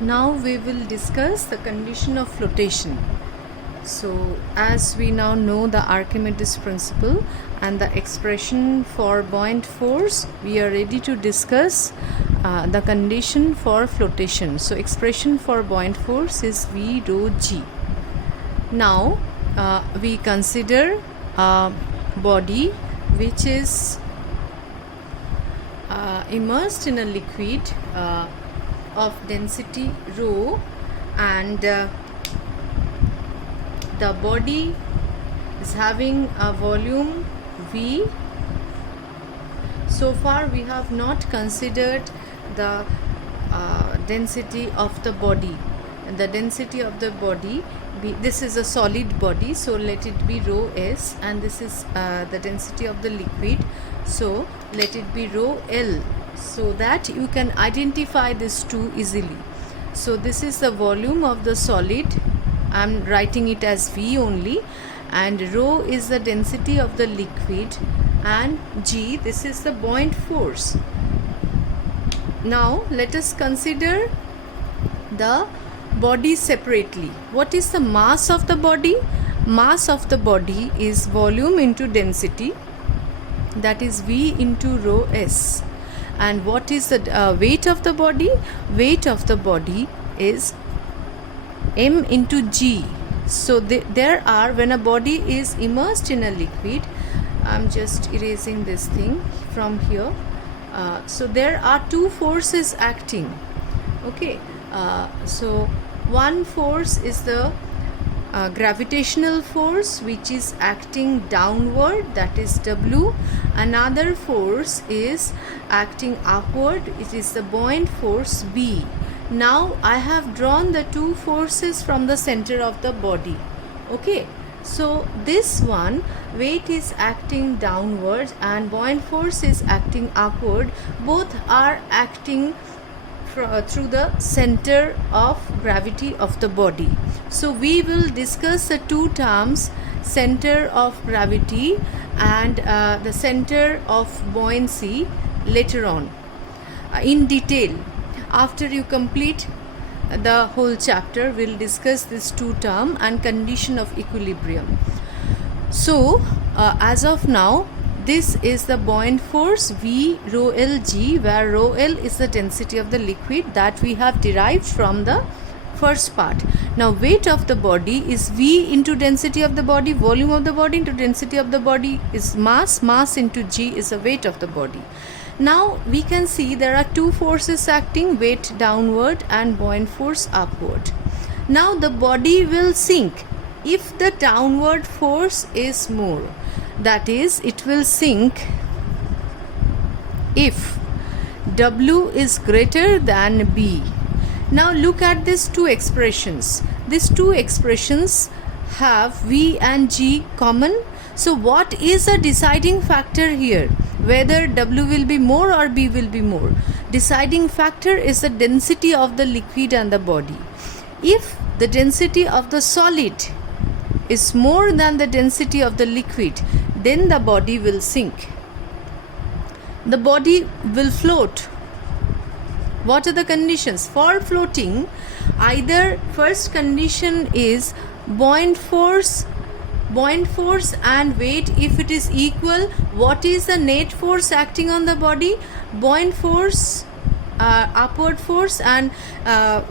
Now we will discuss the condition of flotation. So as we now know the Archimedes principle and the expression for buoyant force, we are ready to discuss the condition for flotation. So expression for buoyant force is V rho G. Now we consider a body which is immersed in a liquid of density rho, and the body is having a volume V. So far we have not considered the density of the body. The density of the body, this is a solid body, so let it be rho S, and this is the density of the liquid, so let it be rho L, so that you can identify these two easily. So this is the volume of the solid, I am writing it as V only, and rho is the density of the liquid, and G, this is the buoyant force. Now let us consider the body separately. What is the mass of the body? Mass of the body is volume into density, that is V into rho S. And what is the weight of the body? Weight of the body is M into G. So there are, when a body is immersed in a liquid, I'm just erasing this thing from here. So there are two forces acting. Okay, so one force is the gravitational force which is acting downward, that is W. Another force is acting upward, it is the buoyant force B. Now I have drawn the two forces from the center of the body. Okay, so this one, weight is acting downward and buoyant force is acting upward. Both are acting through the center of gravity of the body. So we will discuss the two terms, center of gravity and the center of buoyancy, later on in detail. After you complete the whole chapter, we'll discuss this two term and condition of equilibrium. So as of now, this is the buoyant force V rho L G, where rho L is the density of the liquid that we have derived from the first part. Now weight of the body is V into density of the body, volume of the body into density of the body is mass, mass into G is the weight of the body. Now we can see there are two forces acting, weight downward and buoyant force upward. Now the body will sink if the downward force is more. That is, it will sink if W is greater than B. Now look at these two expressions. These two expressions have V and G common. So what is a deciding factor here? Whether W will be more or B will be more. Deciding factor is the density of the liquid and the body. If the density of the solid is more than the density of the liquid, then the body will sink. The body will float. What are the conditions? For floating, either first condition is buoyant force and weight, if it is equal, what is the net force acting on the body? Buoyant force, upward force, and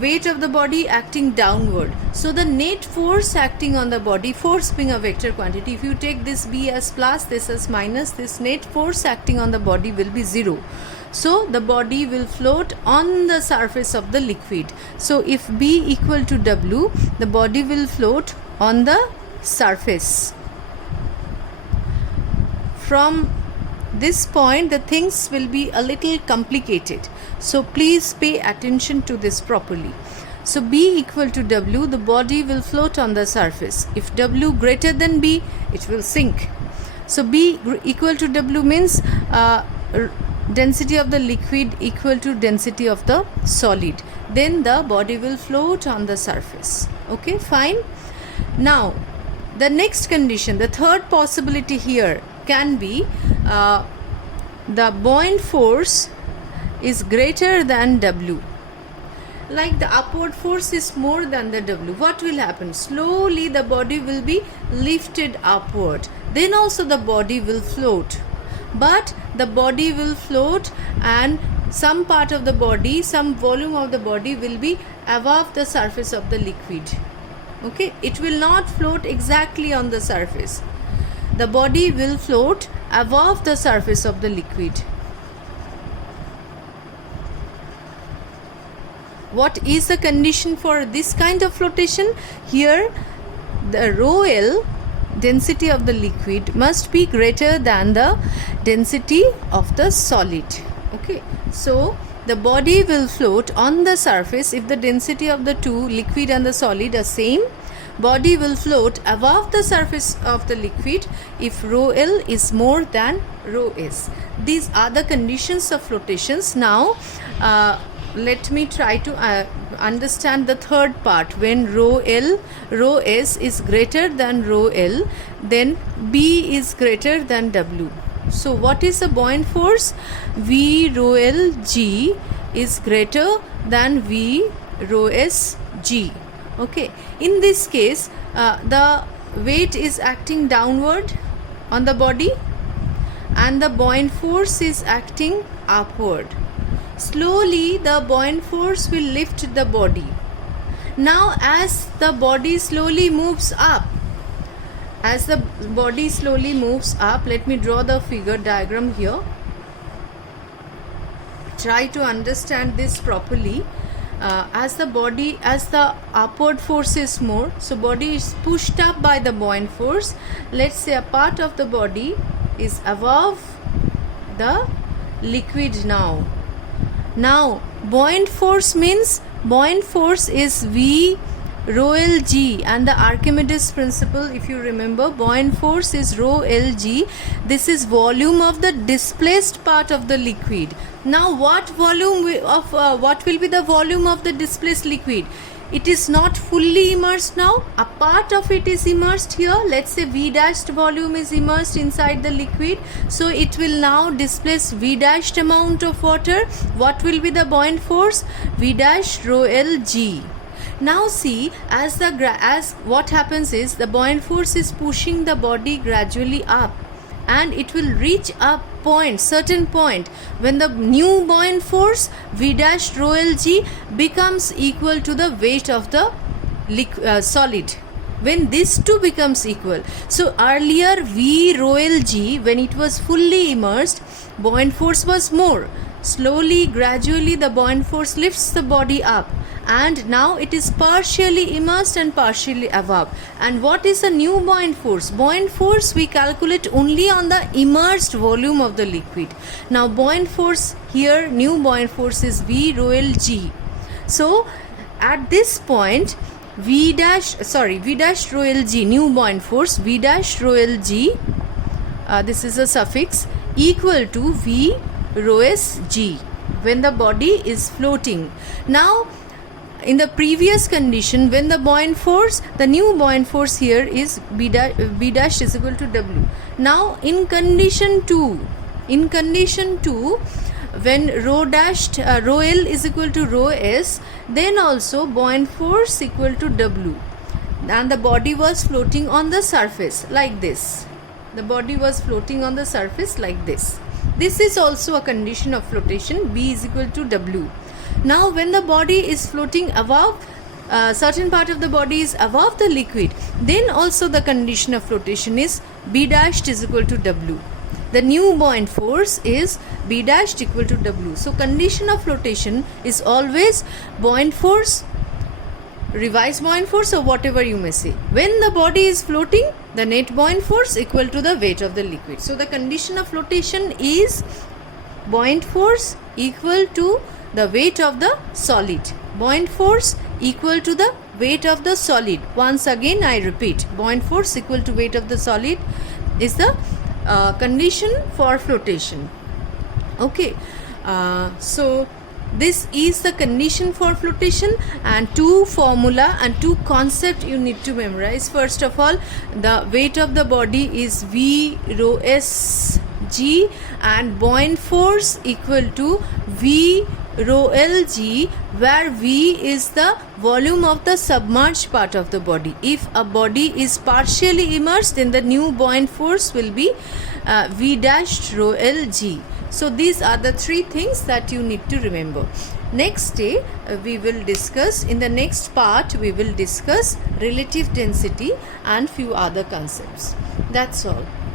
weight of the body acting downward. So the net force acting on the body, force being a vector quantity, if you take this B as plus, this as minus, this net force acting on the body will be 0. So the body will float on the surface of the liquid. So if B equal to W, the body will float on the surface. From this point, the things will be a little complicated. So please pay attention to this properly. So B equal to W, the body will float on the surface. If W greater than B, it will sink. So B equal to W means density of the liquid equal to density of the solid. Then the body will float on the surface. Okay, fine. Now the next condition, the third possibility here can be the buoyant force is greater than W. like the upward force is more than the W, what will happen? Slowly the body will be lifted upward. Then also the body will float. But the body will float, and some part of the body, some volume of the body will be above the surface of the liquid. Okay, it will not float exactly on the surface. The body will float above the surface of the liquid. What is the condition for this kind of flotation? Here, the rho L, density of the liquid, must be greater than the density of the solid. Okay, so the body will float on the surface if the density of the two, liquid and the solid, are same. Body will float above the surface of the liquid if rho L is more than rho S. These are the conditions of flotations. Now let me try to understand the third part. When rho S is greater than rho L, then B is greater than W. So what is the buoyant force? V rho L G is greater than V rho S G. Okay, in this case the weight is acting downward on the body and the buoyant force is acting upward. Slowly the buoyant force will lift the body. Now as the body slowly moves up, let me draw the figure diagram here. Try to understand this properly. As the upward force is more, so body is pushed up by the buoyant force. Let's say a part of the body is above the liquid now. Now buoyant force means, buoyant force is V rho L G, and the Archimedes principle, if you remember, buoyant force is rho L G. This is volume of the displaced part of the liquid. Now what will be the volume of the displaced liquid? It is not fully immersed now. A part of it is immersed here. Let's say V dashed volume is immersed inside the liquid. So it will now displace V dashed amount of water. What will be the buoyant force? V dash rho L G. Now see, as what happens is, the buoyant force is pushing the body gradually up, and it will reach a certain point when the new buoyant force V dash rho L G becomes equal to the weight of the solid. When this two becomes equal, so earlier V rho L G, when it was fully immersed, buoyant force was more. Slowly, gradually the buoyant force lifts the body up, and now it is partially immersed and partially above. And what is the new buoyant force? Buoyant force we calculate only on the immersed volume of the liquid. Now buoyant force here, new buoyant force is V rho L G. So at this point V dash rho L G, new buoyant force V dash rho L G, this is a suffix, equal to V rho S G when the body is floating. Now in the previous condition, when the buoyant force, the new buoyant force here is B dash is equal to W. Now in condition 2, when rho L is equal to rho S, then also buoyant force equal to W, and the body was floating on the surface like this. The body was floating on the surface like this. This is also a condition of flotation. B is equal to W. Now when the body is floating above, certain part of the body is above the liquid, then also the condition of flotation is B dashed is equal to W. The new buoyant force is B dashed equal to W. So condition of flotation is always buoyant force, revised buoyant force, or whatever you may say. When the body is floating, the net buoyant force equal to the weight of the liquid. So the condition of flotation is buoyant force equal to the weight of the solid. Buoyant force equal to the weight of the solid. Once again I repeat, buoyant force equal to weight of the solid is the condition for flotation. Okay, so this is the condition for flotation, and two formula and two concept you need to memorize. First of all, the weight of the body is V rho S G, and buoyant force equal to V rho Lg, where V is the volume of the submerged part of the body. If a body is partially immersed, then the new buoyant force will be V dash rho Lg. So these are the three things that you need to remember. Next day we will discuss, in the next part we will discuss relative density and few other concepts. That's all.